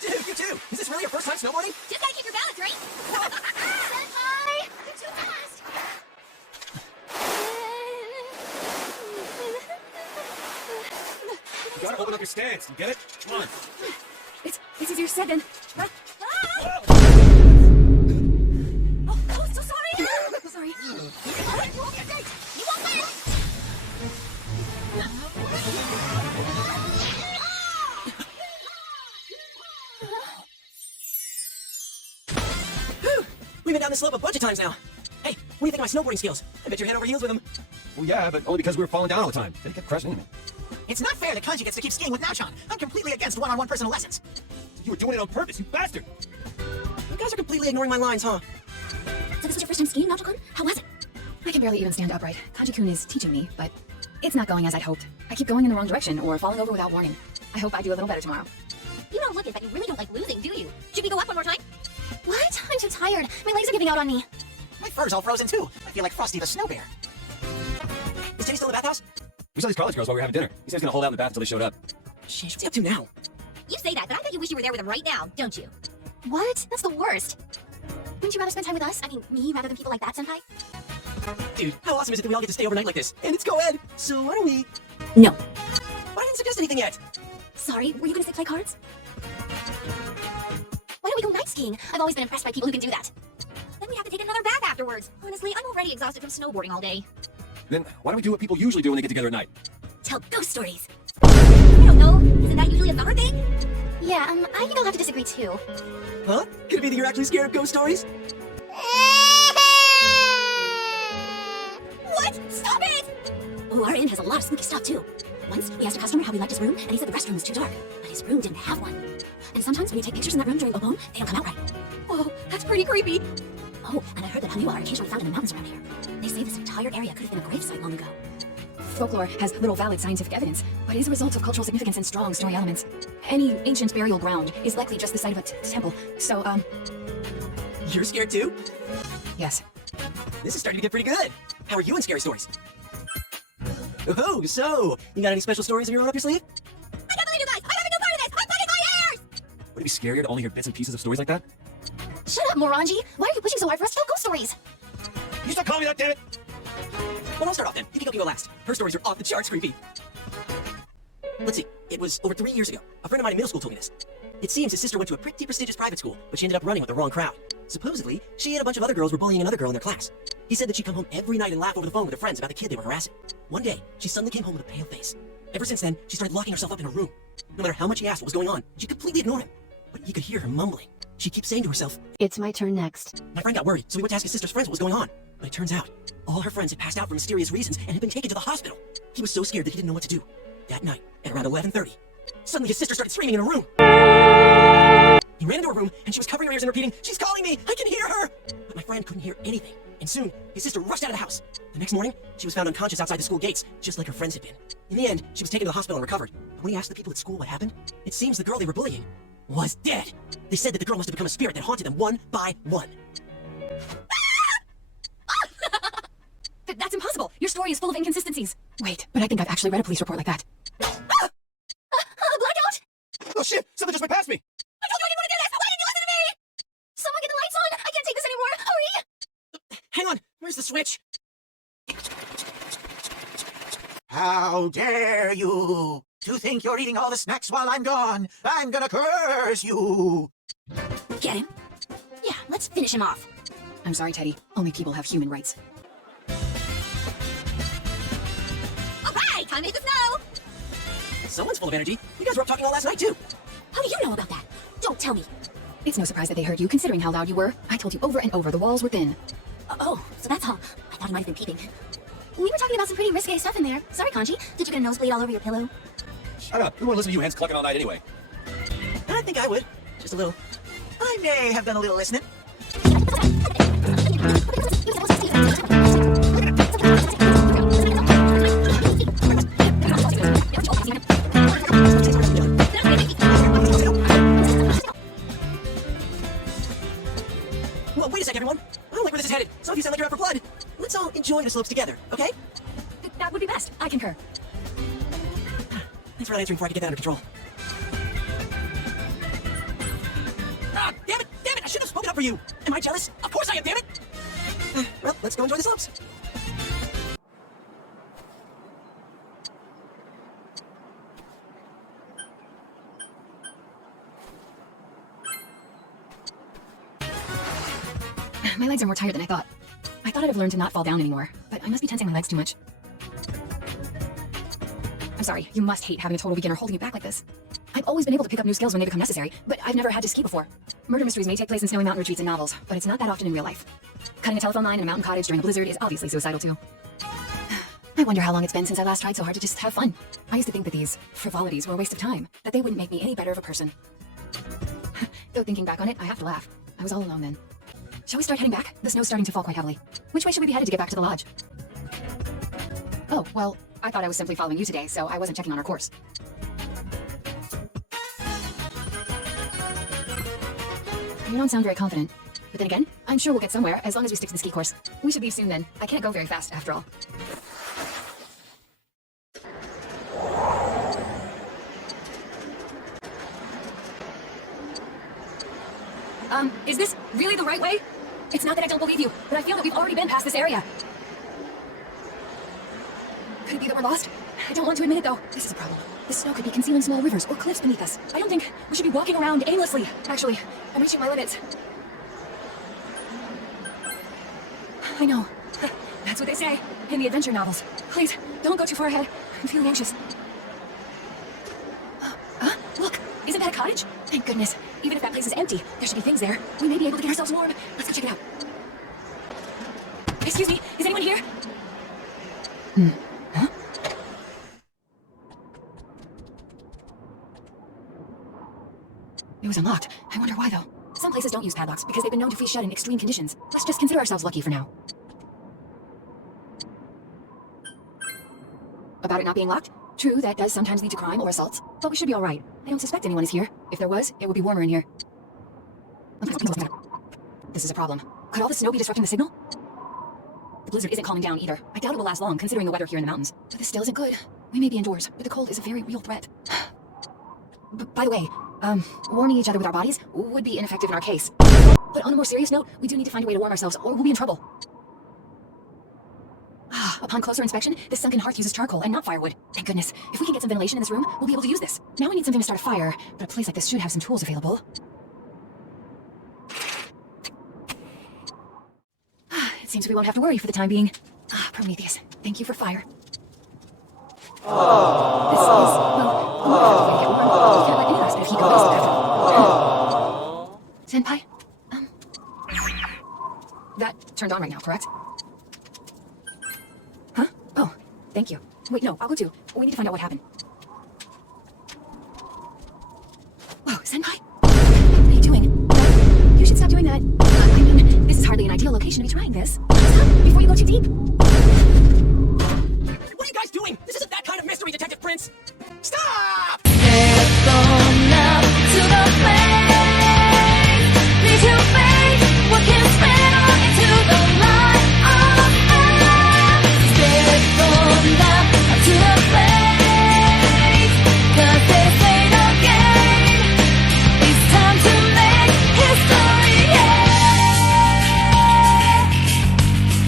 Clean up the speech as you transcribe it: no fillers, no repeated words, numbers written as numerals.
Dude, you too! Is this really your first time snowboarding? Just gotta keep your balance, right? Senpai! You're too fast! You gotta open up your stance, you get it? Come on. It's easier said than... Oh, so sorry! Sorry. You won't get date! You won't win! We've been down this slope a bunch of times now. Hey, what do you think of my snowboarding skills? I bet you're head over heels with them. Well, yeah, but only because we were falling down all the time. They kept crashing into me. It's not fair that Kanji gets to keep skiing with Naochan. I'm completely against one-on-one personal lessons. You were doing it on purpose, you bastard! You guys are completely ignoring my lines, huh? So this was your first time skiing, Nacho-kun? How was it? I can barely even stand upright. Kanji-kun is teaching me, but it's not going as I'd hoped. I keep going in the wrong direction or falling over without warning. I hope I do a little better tomorrow. You don't look it, but you really don't like losing, do you? Should we go up one more time? What? I'm too tired. My legs are giving out on me. My fur's all frozen too. I feel like Frosty the Snow Bear. Is Teddy still in the bathhouse? We saw these college girls while we were having dinner. He said he was gonna hold out in the bath until they showed up. Sheesh, what's he up to now? You say that, but I bet you wish you were there with him right now, don't you? What? That's the worst. Wouldn't you rather spend time with us? I mean, me rather than people like that, Senpai? Dude, how awesome is it that we all get to stay overnight like this? And it's co-ed! So why don't we... No. Why didn't suggest anything yet? Sorry, were you gonna say play cards? Why don't we go night skiing? I've always been impressed by people who can do that. Then we have to take another bath afterwards. Honestly, I'm already exhausted from snowboarding all day. Then why don't we do what people usually do when they get together at night? Tell ghost stories. I don't know. Isn't that usually a summer thing? Yeah, I think I'll have to disagree too. Huh? Could it be that you're actually scared of ghost stories? What? Stop it! Oh, our inn has a lot of spooky stuff too. Once, we asked a customer how he liked his room, and he said the restroom was too dark. But his room didn't have one. And sometimes when you take pictures in that room during Obon, they don't come out right. Whoa, that's pretty creepy. Oh, and I heard that Haniwa are occasionally found in the mountains around here. They say this entire area could have been a gravesite long ago. Folklore has little valid scientific evidence, but is a result of cultural significance and strong story elements. Any ancient burial ground is likely just the site of a temple. So, You're scared too? yes. This is starting to get pretty good. How are you in scary stories? Oh, so, you got any special stories of your own up your sleeve? I can't believe you guys! I'm having no part of this! I'm plugging my ears! Would it be scarier to only hear bits and pieces of stories like that? Shut up, Morangi! Why are you pushing so hard for us to tell ghost stories? You stop calling me that, damn it! Well, I'll start off then. Yukiko can go last. Her stories are off the charts creepy. Let's see. It was over 3 years ago. A friend of mine in middle school told me this. It seems his sister went to a pretty prestigious private school, but she ended up running with the wrong crowd. Supposedly, she and a bunch of other girls were bullying another girl in their class. He said that she'd come home every night and laugh over the phone with her friends about the kid they were harassing. One day, she suddenly came home with a pale face. Ever since then, she started locking herself up in her room. No matter how much he asked what was going on, she'd completely ignore him. But he could hear her mumbling. She keeps saying to herself, It's my turn next. my friend got worried, so he went to ask his sister's friends what was going on. But it turns out, all her friends had passed out for mysterious reasons and had been taken to the hospital. He was so scared that he didn't know what to do. That night, at around 11:30, suddenly his sister started screaming in her room. He ran into her room, and she was covering her ears and repeating, "She's calling me! I can hear her!" But my friend couldn't hear anything. And soon, his sister rushed out of the house. The next morning, she was found unconscious outside the school gates, just like her friends had been. In the end, she was taken to the hospital and recovered. But when he asked the people at school what happened, it seems the girl they were bullying was dead. They said that the girl must have become a spirit that haunted them one by one. That's impossible! Your story is full of inconsistencies. Wait, but I think I've actually read a police report like that. Blackout? Oh shit! Something just went past me! I told you I didn't want to do this! Why didn't you listen to me? Someone get the lights on! I can't take this anymore! Hurry! Hang on, where's the switch? How dare you to think you're eating all the snacks while I'm gone? I'm gonna curse you. Get him? Yeah, let's finish him off. I'm sorry, Teddy. Only people have human rights. Alright, time to hit the snow! Someone's full of energy. You guys were up talking all last night, too. How do you know about that? Don't tell me. It's no surprise that they heard you, considering how loud you were. I told you over and over the walls were thin. Oh, so that's all. I thought he might have been peeping. We were talking about some pretty risque stuff in there. Sorry, Kanji. Did you get a nosebleed all over your pillow? Shut up. We want to listen to you hens clucking all night anyway. I think I would. Just a little. I may have done a little listening. going to the slopes together, okay? That would be best. I concur. Thanks for not answering before I could get that under control. Ah, damn it! Damn it! I should have spoken up for you! Am I jealous? Of course I am, damn it! Well, let's go enjoy the slopes. My legs are more tired than I thought. I thought I'd have learned to not fall down anymore, but I must be tensing my legs too much. I'm sorry, you must hate having a total beginner holding you back like this. I've always been able to pick up new skills when they become necessary, but I've never had to ski before. Murder mysteries may take place in snowy mountain retreats and novels, but it's not that often in real life. Cutting a telephone line in a mountain cottage during a blizzard is obviously suicidal too. I wonder how long it's been since I last tried so hard to just have fun. I used to think that these frivolities were a waste of time, that they wouldn't make me any better of a person. Though thinking back on it, I have to laugh. I was all alone then. Shall we start heading back? The snow's starting to fall quite heavily. Which way should we be headed to get back to the lodge? Oh, well, I thought I was simply following you today, so I wasn't checking on our course. You don't sound very confident. But then again, I'm sure we'll get somewhere as long as we stick to the ski course. We should leave soon then. I can't go very fast after all. Is this really the right way? It's not that I don't believe you, but I feel that we've already been past this area. Could it be that we're lost? I don't want to admit it though. This is a problem. The snow could be concealing small rivers or cliffs beneath us. I don't think we should be walking around aimlessly. Actually, I'm reaching my limits. I know. That's what they say in the adventure novels. Please, don't go too far ahead. I'm feeling anxious. Look, isn't that a cottage? Thank goodness. Even if that place is empty, there should be things there. We may be able to get ourselves warm. Let's go check it out. Excuse me, is anyone here? Huh? It was unlocked. I wonder why, though. Some places don't use padlocks because they've been known to freeze shut in extreme conditions. Let's just consider ourselves lucky for now. About it not being locked? True, that does sometimes lead to crime or assaults, but we should be all right. I don't suspect anyone is here. If there was, it would be warmer in here. This is a problem. Could all the snow be disrupting the signal? The blizzard isn't calming down either. I doubt it will last long, considering the weather here in the mountains. But this still isn't good. We may be indoors, but the cold is a very real threat. By the way, warming each other with our bodies would be ineffective in our case. But on a more serious note, we do need to find a way to warm ourselves, or we'll be in trouble. Upon closer inspection, this sunken hearth uses charcoal and not firewood. Thank goodness. If we can get some ventilation in this room, we'll be able to use this. Now we need something to start a fire, but a place like this should have some tools available. It seems we won't have to worry for the time being. Prometheus, thank you for fire. This is, well, we'll have to get warm. We can't let any last bit of heat go waste. Senpai? That turned on right now, correct? Huh? Oh, thank you. Wait, no, I'll go too. We need to find out what happened. Whoa, Senpai? What are you doing? You should stop doing that. I mean, this is hardly an ideal location to be trying this. Stop before you go too deep.